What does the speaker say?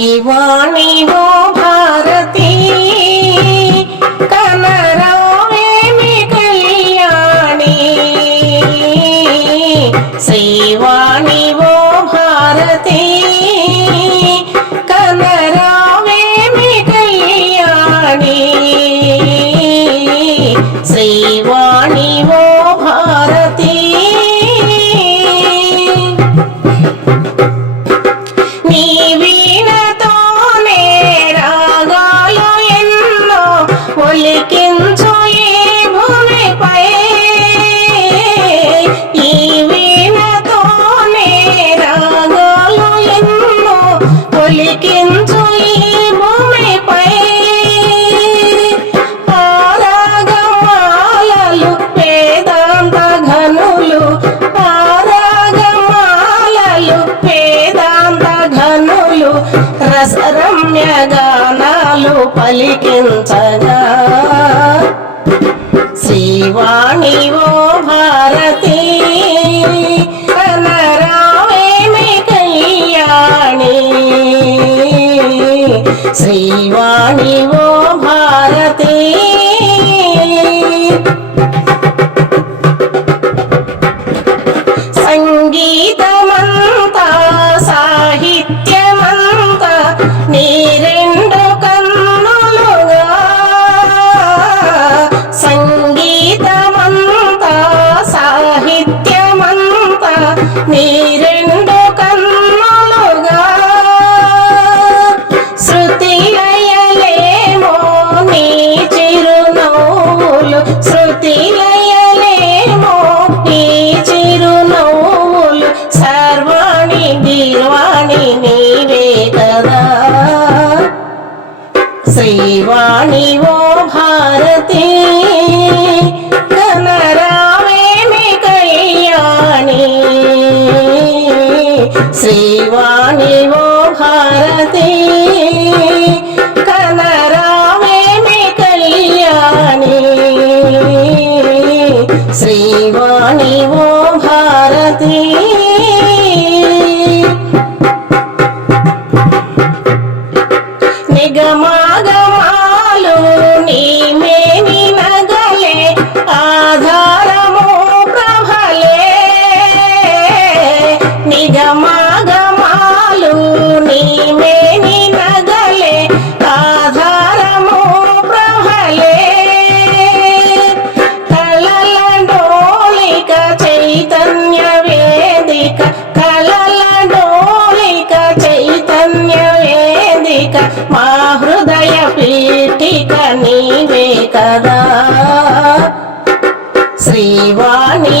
వాణివో భారతి కనరావేమి కళ్యాణి శ్రీవాణివో భారతి కనరావేమి కళ్యాణి శ్రీవాణివో ఒలికించు ఈ పలికించగా. శ్రీవాణి ఓ భారతి కనరావేమి కళ్యాణి. శ్రీవాణి ఓ భారతి చిరునవ్వులు శృతి చిరునవ్వులు సర్వాణి గీర్వాణి నీవే కదా. శ్రీవాణి ఓ భారతి కనరావేమి కళ్యాణి. శ్రీవాణి ఓ భారతి సమాగమాలు నీ మేని నగలే ఆధారము ప్రభలే కలల డోలిక చైతన్య వేదిక కలల డోలిక చైతన్య వేదిక మా హృదయ పీఠిక నీవే కదా. శ్రీవాణి